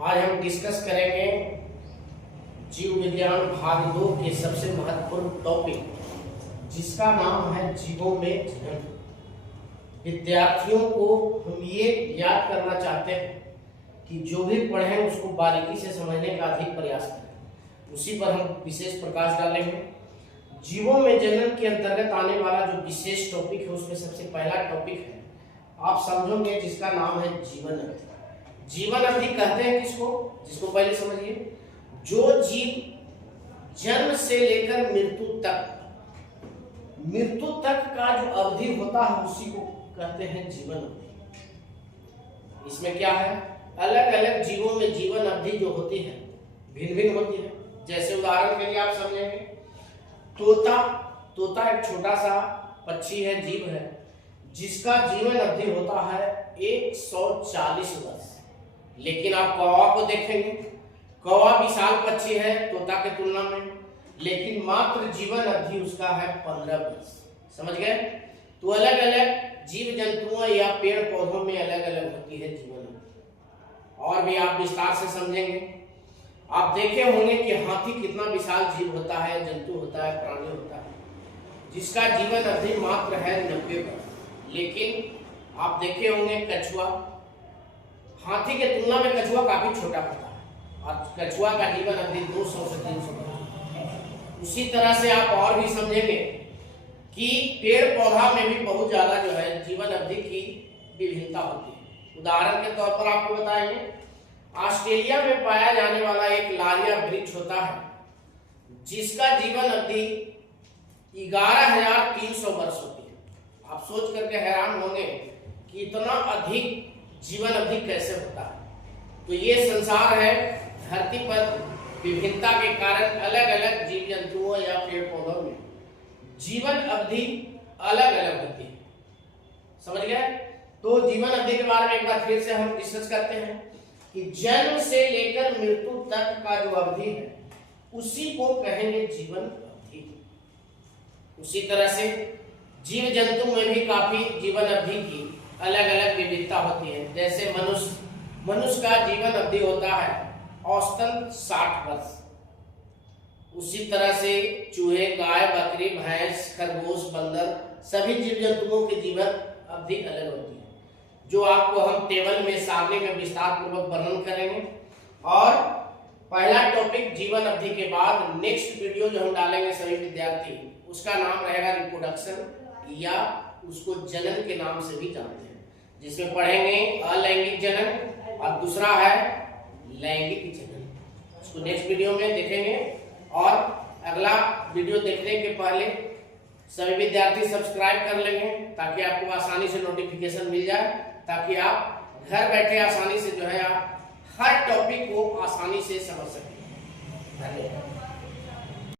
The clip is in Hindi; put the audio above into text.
आज हम डिस्कस करेंगे जीव विज्ञान भाग 2 के सबसे महत्वपूर्ण टॉपिक, जिसका नाम है जीवों में जनन। विद्यार्थियों को हम ये याद करना चाहते हैं कि जो भी पढ़ें उसको बारीकी से समझने का अधिक प्रयास करें। उसी पर हम विशेष प्रकाश डालेंगे। जीवों में जनन के अंतर्गत आने वाला जो विशेष टॉपिक है उसमें सबसे पहला टॉपिक है, आप समझोगे, जिसका नाम है जीवन अवधि। जीवन अवधि कहते हैं किसको, जिसको पहले समझिए। जो जीव जन्म से लेकर मृत्यु तक का जो अवधि होता है उसी को कहते हैं जीवन अवधि। इसमें क्या है, अलग अलग जीवों में जीवन अवधि जो होती है भिन्न भिन्न होती है। जैसे उदाहरण के लिए आप समझेंगे, तोता एक छोटा सा पक्षी है, जीव है, जिसका जीवन अवधि होता है 140 वर्ष। लेकिन आप कौवा को देखेंगे, कौवा विशाल पक्षी है तोता के तुलना में, लेकिन मात्र जीवन अवधि उसका है 15 वर्ष। समझ गए? तो अलग अलग जीव जंतुओं या पेड़ पौधों में अलग अलग होती है जीवन अवधि। और भी आप विस्तार से समझेंगे। आप देखे होंगे कि हाथी कितना विशाल जीव होता है, जंतु होता है, प्राणी होता है, जिसका जीवन अवधि मात्र है 90 वर्ष। लेकिन आप देखे होंगे कछुआ, हाथी के तुलना में कछुआ काफी छोटा होता है और कछुआ का जीवन अवधि 200 से 300 वर्ष। उसी तरह से आप और भी समझेंगे कि पेड़ पौधा में भी बहुत ज्यादा जो है जीवन अवधि की विभिन्नता होती है। उदाहरण के तौर पर आपको बताएंगे, ऑस्ट्रेलिया में पाया जाने वाला एक लारिया वृक्ष होता है, जिसका जीवन अवधि 11,300 वर्ष होती है। आप सोच करके हैरान होंगे कि इतना अधिक जीवन अवधि कैसे होता है। तो ये संसार है, धरती पर विभिन्नता के कारण अलग अलग जीव जंतुओं या पेड़ पौधों में जीवन अवधि अलग अलग होती है। समझ गए? तो जीवन अवधि के बारे में एक बार फिर से हम डिस्कस करते हैं कि जन्म से लेकर मृत्यु तक का जो अवधि है उसी को कहेंगे जीवन अवधि। उसी तरह से जीव जंतु में भी काफी जीवन अवधि की अलग अलग विविधता होती है। जैसे मनुष्य का जीवन अवधि होता है औसतन 60 वर्ष। उसी तरह से चूहे, गाय, बकरी, भैंस, खरगोश, बंदर, सभी जीव जंतुओं की जीवन अवधि अलग होती है, जो आपको हम टेबल में सारणी में विस्तार पूर्वक वर्णन करेंगे। और पहला टॉपिक जीवन अवधि के बाद नेक्स्ट वीडियो जो हम डालेंगे सभी विद्यार्थी, उसका नाम रहेगा रिप्रोडक्शन, या उसको जनन के नाम से भी जानते हैं, जिसमें पढ़ेंगे अलैंगिक जनन और दूसरा है लैंगिक जनन। उसको नेक्स्ट वीडियो में देखेंगे। और अगला वीडियो देखने के पहले सभी विद्यार्थी सब्सक्राइब कर लेंगे, ताकि आपको आसानी से नोटिफिकेशन मिल जाए, ताकि आप घर बैठे आसानी से जो है आप हर टॉपिक को आसानी से समझ सकें। धन्यवाद।